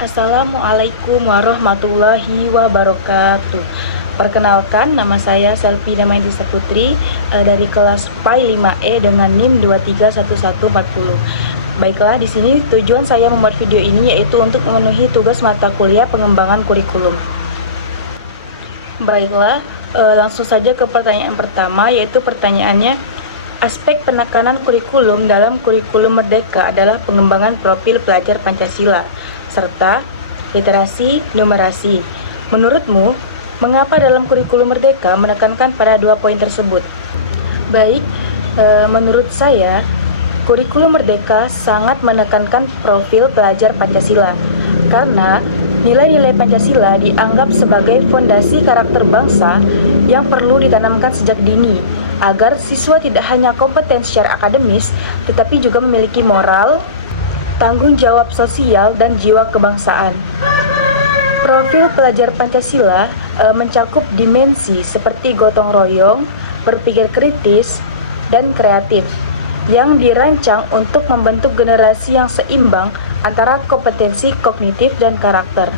Assalamualaikum warahmatullahi wabarakatuh. Perkenalkan, nama saya Selvi Damayanti Putri dari kelas PAI 5E dengan NIM 231140. Baiklah, di sini tujuan saya membuat video ini yaitu untuk memenuhi tugas mata kuliah pengembangan kurikulum. Baiklah, langsung saja ke pertanyaan pertama, yaitu pertanyaannya, aspek penekanan kurikulum dalam kurikulum Merdeka adalah pengembangan profil pelajar Pancasila serta literasi numerasi. Menurutmu, mengapa dalam kurikulum Merdeka menekankan pada dua poin tersebut? Baik, menurut saya, kurikulum Merdeka sangat menekankan profil pelajar Pancasila karena nilai-nilai Pancasila dianggap sebagai fondasi karakter bangsa yang perlu ditanamkan sejak dini agar siswa tidak hanya kompeten secara akademis tetapi juga memiliki moral, tanggung jawab sosial, dan jiwa kebangsaan. Profil pelajar Pancasila mencakup dimensi seperti gotong royong, berpikir kritis, dan kreatif yang dirancang untuk membentuk generasi yang seimbang antara kompetensi kognitif dan karakter.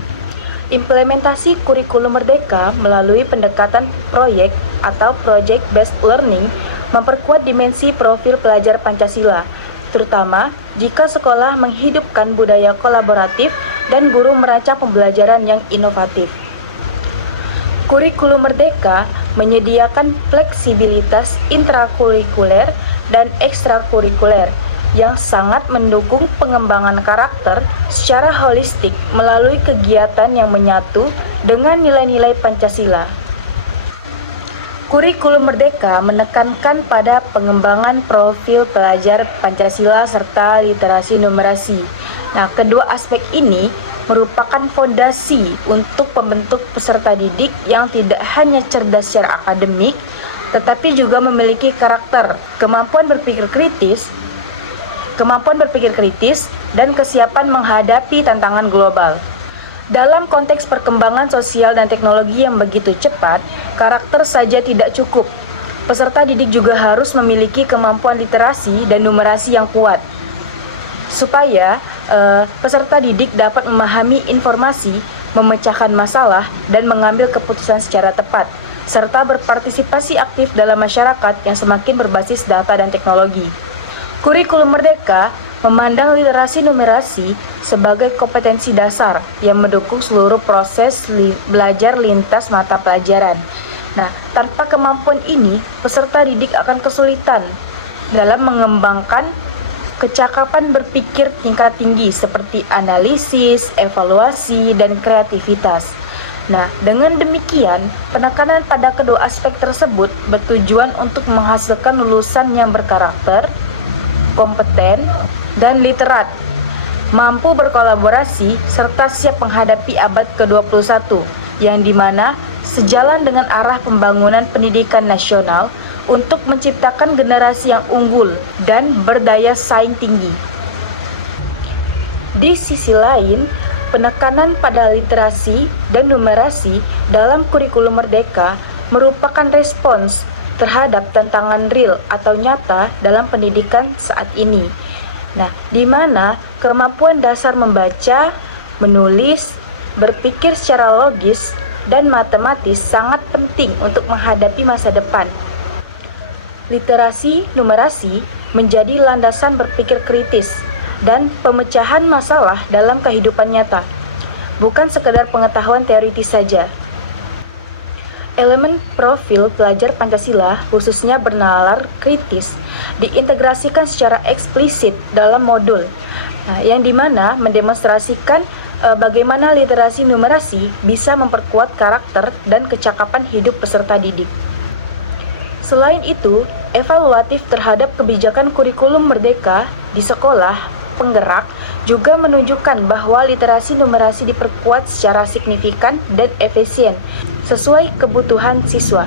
Implementasi kurikulum Merdeka melalui pendekatan proyek atau project based learning memperkuat dimensi profil pelajar Pancasila, terutama jika sekolah menghidupkan budaya kolaboratif dan guru merancang pembelajaran yang inovatif. Kurikulum Merdeka menyediakan fleksibilitas intrakurikuler dan ekstrakurikuler yang sangat mendukung pengembangan karakter secara holistik melalui kegiatan yang menyatu dengan nilai-nilai Pancasila. Kurikulum Merdeka menekankan pada pengembangan profil pelajar Pancasila serta literasi numerasi. Nah, kedua aspek ini merupakan fondasi untuk pembentuk peserta didik yang tidak hanya cerdas secara akademik, tetapi juga memiliki karakter, kemampuan berpikir kritis, dan kesiapan menghadapi tantangan global. Dalam konteks perkembangan sosial dan teknologi yang begitu cepat, karakter saja tidak cukup. Peserta didik juga harus memiliki kemampuan literasi dan numerasi yang kuat, supaya peserta didik dapat memahami informasi, memecahkan masalah, dan mengambil keputusan secara tepat, serta berpartisipasi aktif dalam masyarakat yang semakin berbasis data dan teknologi. Kurikulum Merdeka memandang literasi numerasi sebagai kompetensi dasar yang mendukung seluruh proses belajar lintas mata pelajaran. Nah, tanpa kemampuan ini, peserta didik akan kesulitan dalam mengembangkan kecakapan berpikir tingkat tinggi seperti analisis, evaluasi, dan kreativitas. Nah, dengan demikian, penekanan pada kedua aspek tersebut bertujuan untuk menghasilkan lulusan yang berkarakter, kompeten, dan literat, mampu berkolaborasi, serta siap menghadapi abad ke-21, yang dimana sejalan dengan arah pembangunan pendidikan nasional untuk menciptakan generasi yang unggul dan berdaya saing tinggi. Di sisi lain, penekanan pada literasi dan numerasi dalam kurikulum Merdeka merupakan respons terhadap tantangan real atau nyata dalam pendidikan saat ini. Nah, di mana kemampuan dasar membaca, menulis, berpikir secara logis, dan matematis sangat penting untuk menghadapi masa depan. Literasi numerasi menjadi landasan berpikir kritis dan pemecahan masalah dalam kehidupan nyata, bukan sekedar pengetahuan teoritis saja. Elemen profil pelajar Pancasila, khususnya bernalar kritis, diintegrasikan secara eksplisit dalam modul, yang dimana mendemonstrasikan bagaimana literasi numerasi bisa memperkuat karakter dan kecakapan hidup peserta didik. Selain itu, evaluatif terhadap kebijakan kurikulum Merdeka di sekolah penggerak juga menunjukkan bahwa literasi numerasi diperkuat secara signifikan dan efisien sesuai kebutuhan siswa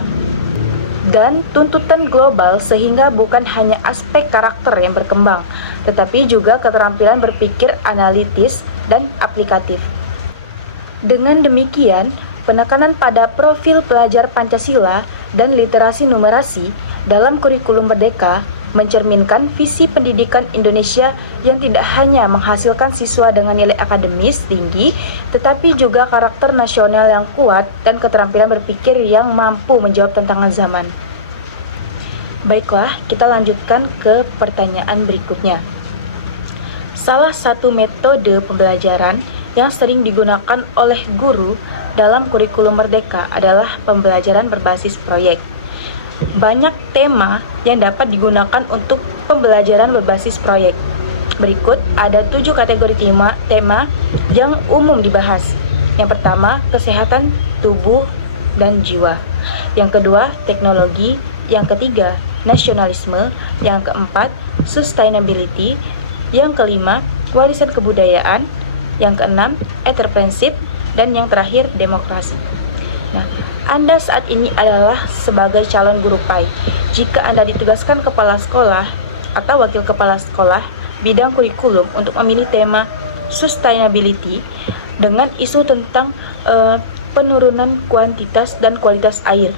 dan tuntutan global, sehingga bukan hanya aspek karakter yang berkembang, tetapi juga keterampilan berpikir analitis dan aplikatif. Dengan demikian, penekanan pada profil pelajar Pancasila dan literasi numerasi dalam kurikulum Merdeka mencerminkan visi pendidikan Indonesia yang tidak hanya menghasilkan siswa dengan nilai akademis tinggi, tetapi juga karakter nasional yang kuat dan keterampilan berpikir yang mampu menjawab tantangan zaman. Baiklah, kita lanjutkan ke pertanyaan berikutnya. Salah satu metode pembelajaran yang sering digunakan oleh guru dalam kurikulum Merdeka adalah pembelajaran berbasis proyek. Banyak tema yang dapat digunakan untuk pembelajaran berbasis proyek. Berikut ada 7 kategori tema yang umum dibahas. Yang pertama, kesehatan tubuh dan jiwa. Yang kedua, teknologi. Yang ketiga, nasionalisme. Yang keempat, sustainability. Yang kelima, warisan kebudayaan. Yang keenam, entrepreneurship. Dan yang terakhir, demokrasi. Nah, Anda saat ini adalah sebagai calon guru PAI. Jika Anda ditugaskan kepala sekolah atau wakil kepala sekolah bidang kurikulum untuk memilih tema sustainability dengan isu tentang penurunan kuantitas dan kualitas air,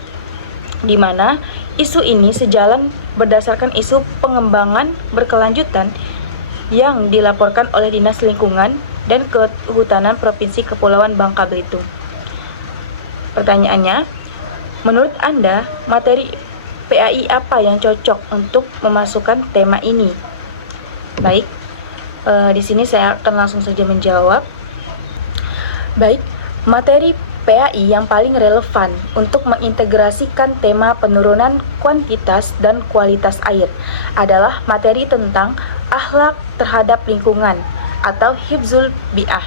di mana isu ini sejalan berdasarkan isu pengembangan berkelanjutan yang dilaporkan oleh Dinas Lingkungan dan Kehutanan Provinsi Kepulauan Bangka Belitung. Pertanyaannya, menurut Anda, materi PAI apa yang cocok untuk memasukkan tema ini? Baik, di sini saya akan langsung saja menjawab. Baik, materi PAI yang paling relevan untuk mengintegrasikan tema penurunan kuantitas dan kualitas air adalah materi tentang akhlak terhadap lingkungan atau hifzul bi'ah.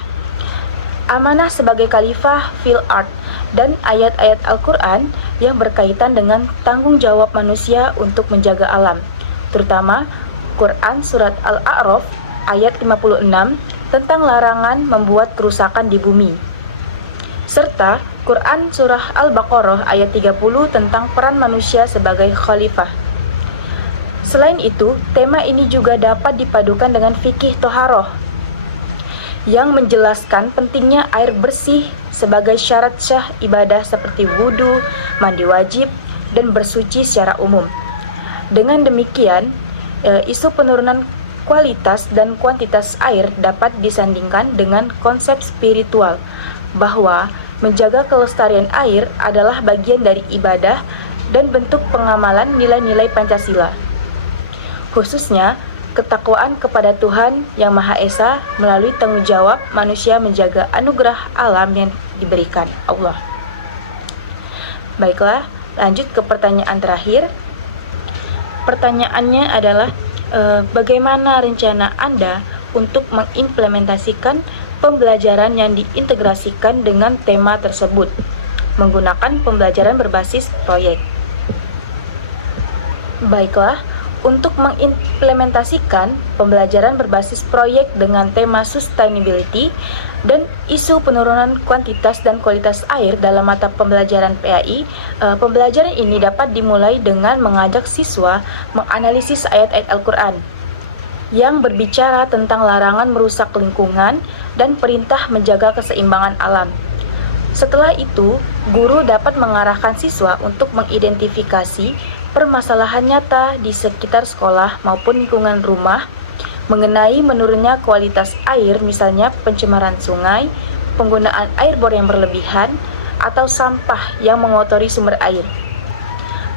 Amanah sebagai khalifah fil ard dan ayat-ayat Al-Quran yang berkaitan dengan tanggung jawab manusia untuk menjaga alam, terutama Quran Surat Al-A'raf ayat 56 tentang larangan membuat kerusakan di bumi, serta Quran Surah Al-Baqarah ayat 30 tentang peran manusia sebagai khalifah. Selain itu, tema ini juga dapat dipadukan dengan fikih toharoh yang menjelaskan pentingnya air bersih sebagai syarat sah ibadah seperti wudhu, mandi wajib, dan bersuci secara umum. Dengan demikian, isu penurunan kualitas dan kuantitas air dapat disandingkan dengan konsep spiritual bahwa menjaga kelestarian air adalah bagian dari ibadah dan bentuk pengamalan nilai-nilai Pancasila, khususnya ketakwaan kepada Tuhan Yang Maha Esa melalui tanggung jawab manusia menjaga anugerah alam yang diberikan Allah. Baiklah, lanjut ke pertanyaan terakhir. Pertanyaannya adalah, bagaimana rencana Anda untuk mengimplementasikan pembelajaran yang diintegrasikan dengan tema tersebut menggunakan pembelajaran berbasis proyek? Baiklah, untuk mengimplementasikan pembelajaran berbasis proyek dengan tema sustainability dan isu penurunan kuantitas dan kualitas air dalam mata pembelajaran PAI, pembelajaran ini dapat dimulai dengan mengajak siswa menganalisis ayat-ayat Al-Quran yang berbicara tentang larangan merusak lingkungan dan perintah menjaga keseimbangan alam. Setelah itu, guru dapat mengarahkan siswa untuk mengidentifikasi permasalahan nyata di sekitar sekolah maupun lingkungan rumah mengenai menurunnya kualitas air, misalnya pencemaran sungai, penggunaan air bor yang berlebihan, atau sampah yang mengotori sumber air.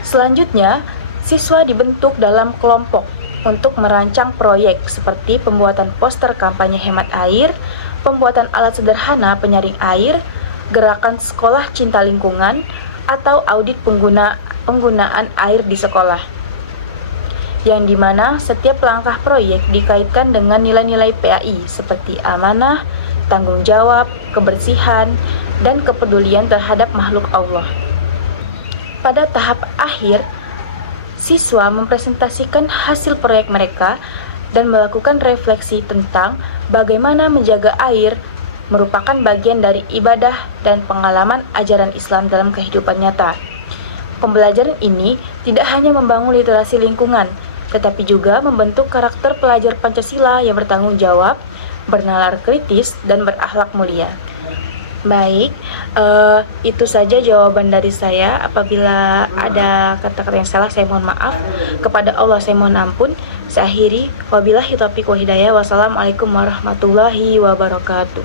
Selanjutnya, siswa dibentuk dalam kelompok untuk merancang proyek seperti pembuatan poster kampanye hemat air, pembuatan alat sederhana penyaring air, gerakan sekolah cinta lingkungan, atau audit penggunaan air di sekolah, yang dimana setiap langkah proyek dikaitkan dengan nilai-nilai PAI seperti amanah, tanggung jawab, kebersihan, dan kepedulian terhadap makhluk Allah. Pada tahap akhir, siswa mempresentasikan hasil proyek mereka dan melakukan refleksi tentang bagaimana menjaga air merupakan bagian dari ibadah dan pengalaman ajaran Islam dalam kehidupan nyata. Pembelajaran ini tidak hanya membangun literasi lingkungan, tetapi juga membentuk karakter pelajar Pancasila yang bertanggung jawab, bernalar kritis, dan berakhlak mulia. Baik, itu saja jawaban dari saya. Apabila ada kata-kata yang salah, saya mohon maaf. Kepada Allah, saya mohon ampun. Saya akhiri, wabillahi taufiq wa hidayah. Wassalamualaikum warahmatullahi wabarakatuh.